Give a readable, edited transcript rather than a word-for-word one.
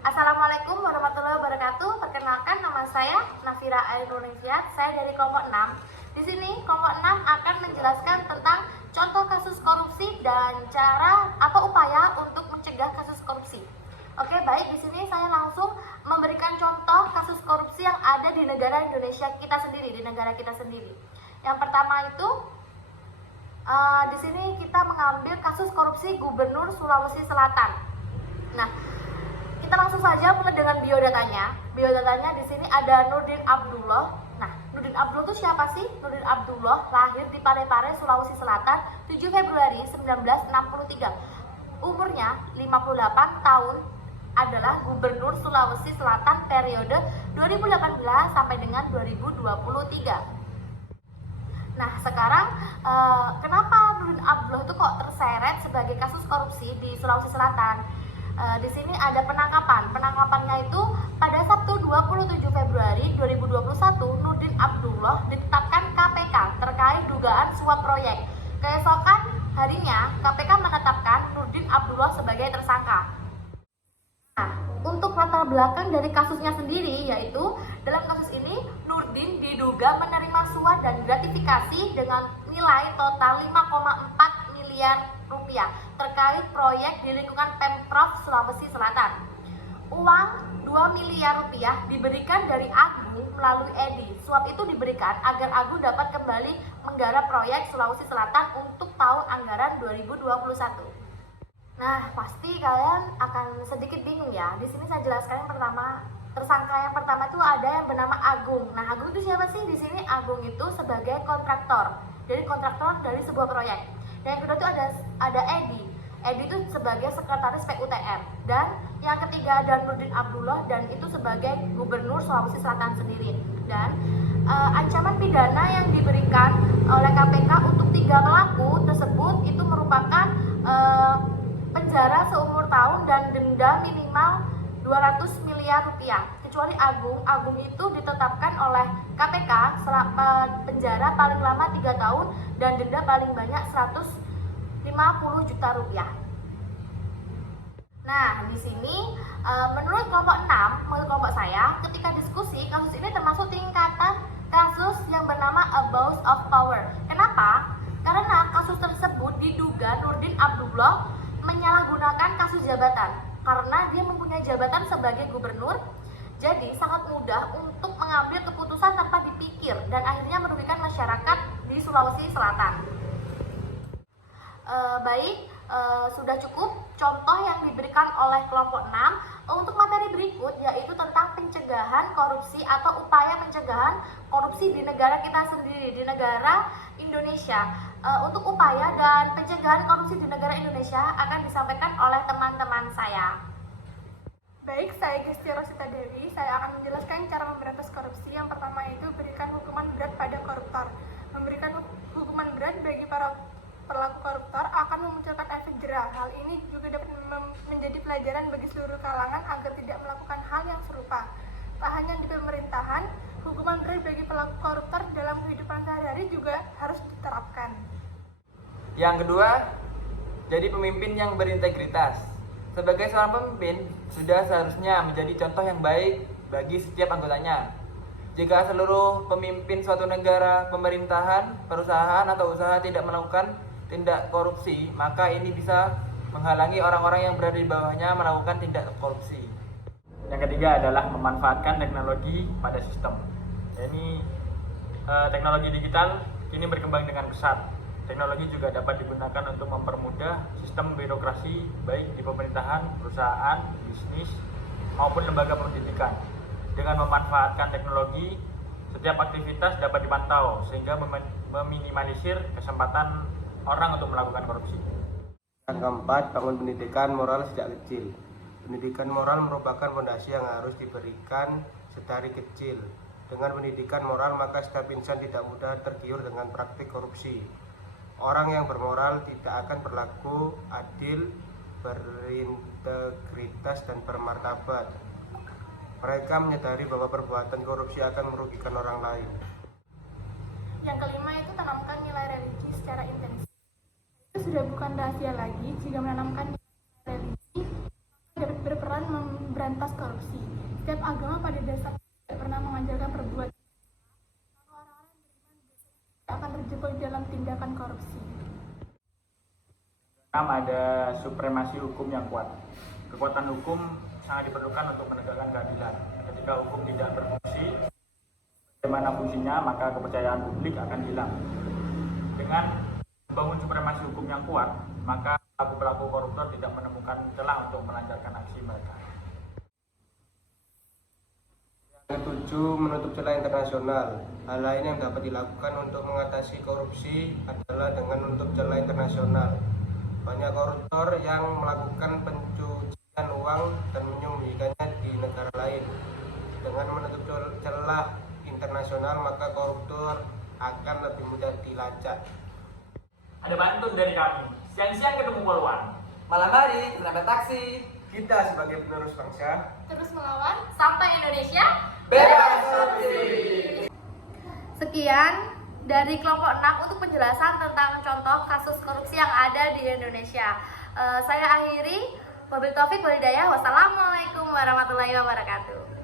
Assalamualaikum warahmatullahi wabarakatuh. Perkenalkan, nama saya Nafira Ainurnifiat. Saya dari kelompok 6. Di sini kelompok 6 akan menjelaskan tentang contoh kasus korupsi dan cara atau upaya untuk mencegah kasus korupsi. Oke, baik, di sini saya langsung memberikan contoh kasus korupsi yang ada di negara Indonesia kita sendiri, di negara kita sendiri. Yang pertama itu di sini kita mengambil kasus korupsi Gubernur Sulawesi Selatan. Nah, kita langsung saja mulai dengan biodatanya. Biodatanya di sini ada Nurdin Abdullah. Nah, Nurdin Abdullah itu siapa sih? Nurdin Abdullah lahir di Parepare, Sulawesi Selatan, 7 Februari 1963. Umurnya 58 tahun, adalah Gubernur Sulawesi Selatan periode 2018 sampai dengan 2023. Nah, sekarang kenapa Nurdin Abdullah itu kok terseret sebagai kasus korupsi di Sulawesi Selatan? Di sini ada penangkapan. Penangkapannya itu pada Sabtu 27 Februari 2021, Nurdin Abdullah ditetapkan KPK terkait dugaan suap proyek. Keesokan harinya, KPK menetapkan Nurdin Abdullah sebagai tersangka. Nah, untuk latar belakang dari kasusnya sendiri, yaitu dalam kasus ini Nurdin diduga menerima suap dan gratifikasi dengan nilai total 5,4 miliar rupiah terkait proyek di lingkungan Pemprov Sulawesi Selatan. Uang 2 miliar rupiah diberikan dari Agung melalui Edi. Suap itu diberikan agar Agung dapat kembali menggarap proyek Sulawesi Selatan untuk tahun anggaran 2021. Nah, pasti kalian akan sedikit bingung ya. Di sini saya jelaskan yang pertama, tersangka yang pertama itu ada yang bernama Agung. Nah, Agung itu siapa sih? Di sini Agung itu sebagai kontraktor. Jadi kontraktor dari sebuah proyek. Dan yang kedua itu ada Edi. Edi itu sebagai sekretaris PUTR. Dan yang ketiga ada Nurdin Abdullah, dan itu sebagai Gubernur Sulawesi Selatan sendiri. Dan ancaman pidana yang diberikan oleh KPK untuk 3 pelaku tersebut itu merupakan penjara seumur tahun dan denda minimal 200 miliar rupiah. Kecuali Agung itu ditetapkan oleh KPK penjara paling lama 3 tahun dan denda paling banyak 150 juta rupiah. Nah, di sini menurut kelompok 6, menurut kelompok saya, ketika diskusi, kasus ini termasuk tingkatan kasus yang bernama abuse of power. Kenapa? Karena kasus tersebut diduga Nurdin Abdullah menyalahgunakan kasus jabatan. Karena dia mempunyai jabatan sebagai gubernur, jadi sangat mudah untuk mengambil keputusan tanpa dipikir dan akhirnya merugikan masyarakat di Sulawesi Selatan. Sudah cukup contoh yang diberikan oleh kelompok 6. Untuk materi berikut yaitu tentang pencegahan korupsi atau upaya pencegahan korupsi di negara kita sendiri, di negara Indonesia. Untuk upaya dan pencegahan korupsi di negara Indonesia akan disampaikan oleh teman-teman saya. Baik, saya Gesti Rosita Dewi. Saya akan menjelaskan cara memberantas korupsi. Yang pertama itu berikan hukuman berat pada koruptor. Memberikan hukuman berat bagi para pelaku koruptor akan memunculkan efek jerah. Hal ini juga dapat menjadi pelajaran bagi seluruh kalangan agar tidak melakukan hal yang serupa. Tak hanya di pemerintahan, hukuman berat bagi pelaku koruptor dalam kehidupan sehari-hari juga harus diterapkan. Yang kedua, jadi pemimpin yang berintegritas. Sebagai seorang pemimpin, sudah seharusnya menjadi contoh yang baik bagi setiap anggotanya. Jika seluruh pemimpin suatu negara, pemerintahan, perusahaan atau usaha tidak melakukan tindak korupsi, maka ini bisa menghalangi orang-orang yang berada di bawahnya melakukan tindak korupsi. Yang ketiga adalah memanfaatkan teknologi pada sistem. Ini teknologi digital kini berkembang dengan pesat. Teknologi juga dapat digunakan untuk mempermudah sistem birokrasi baik di pemerintahan, perusahaan, bisnis, maupun lembaga pendidikan. Dengan memanfaatkan teknologi, setiap aktivitas dapat dipantau sehingga meminimalisir kesempatan orang untuk melakukan korupsi. Yang keempat, bangun pendidikan moral sejak kecil. Pendidikan moral merupakan fondasi yang harus diberikan sedari kecil. Dengan pendidikan moral, maka setiap insan tidak mudah tergiur dengan praktik korupsi. Orang yang bermoral tidak akan berlaku adil, berintegritas, dan bermartabat. Mereka menyadari bahwa perbuatan korupsi akan merugikan orang lain. Yang kelima itu tanamkan nilai religi secara intensif. Itu sudah bukan rahasia lagi jika menanamkan nilai religi dapat berperan memberantas Setiap agama pada dasarnya tidak pernah mengajarkan perbuatan. Maka orang-orang yang beriman biasanya tidak akan terjebak dalam tindakan korupsi. 6. Ada supremasi hukum yang kuat. Kekuatan hukum sangat diperlukan untuk menegakkan keadilan. Ketika hukum tidak berfungsi, bagaimana fungsinya, maka kepercayaan publik akan hilang. Dengan membangun supremasi hukum yang kuat, maka pelaku-pelaku koruptor tidak menemukan celah untuk melancarkan aksi mereka. Yang ketujuh, menutup celah internasional. Hal lain yang dapat dilakukan untuk mengatasi korupsi adalah dengan menutup celah internasional. Banyak koruptor yang melakukan pencucian uang dan menyembunyikannya di negara lain. Dengan menutup celah internasional, maka koruptor akan lebih mudah dilacak. Ada pantun dari kami. Siang-siang ketemu poluan. Malam hari kenapa taksi? Kita sebagai penerus bangsa Terus melawan. Sampai Indonesia Bebas korupsi. Sekian dari kelompok 6 untuk penjelasan tentang contoh kasus korupsi yang ada di Indonesia. Saya akhiri. Wabillahi taufiq wal hidayah. Wassalamualaikum warahmatullahi wabarakatuh.